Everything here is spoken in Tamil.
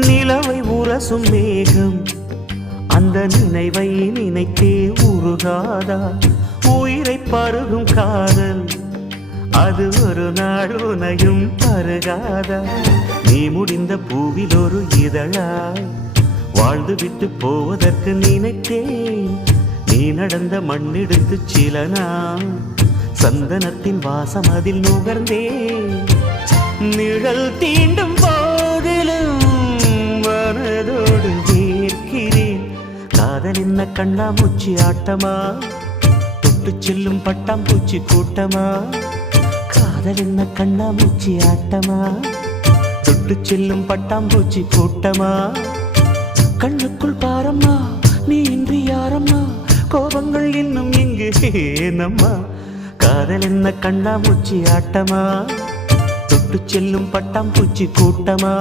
நிலவை உரசும் மேகம் அந்த நினைவை நினைத்தே உருகாதா உயிரை பருகும் காதல் அது ஒரு நாள் உனையும் பருகாதா நீ முடிந்த பூவில் ஒரு இதழாய் வாழ்ந்து விட்டு போவதற்கு நினைத்தேன் நீ நடந்த மண்ணெடுத்து சில நாள் சந்தனத்தின் வாசம் அதில் நுகர்ந்தேன் நிழல் தீண்டும் போதிலும் மனதோடு வேர்க்கிறேன் காதல் என்ன கண்ணாமூச்சி ஆட்டமா தொட்டு செல்லும் பட்டாம்பூச்சி கூட்டமா காதல் என்ன கண்ணாமூச்சி ஆட்டமா தொட்டு செல்லும் பட்டாம்பூச்சி கூட்டமா கண்ணுக்குள் பாரம்மா நீ இன்றி யாரம்மா கோபங்கள் இன்னும் இங்கு ஏனம்மா காதல் என்ன கண்ணாமூச்சி ஆட்டமா தொட்டு செல்லும் பட்டாம்பூச்சி கூட்டமா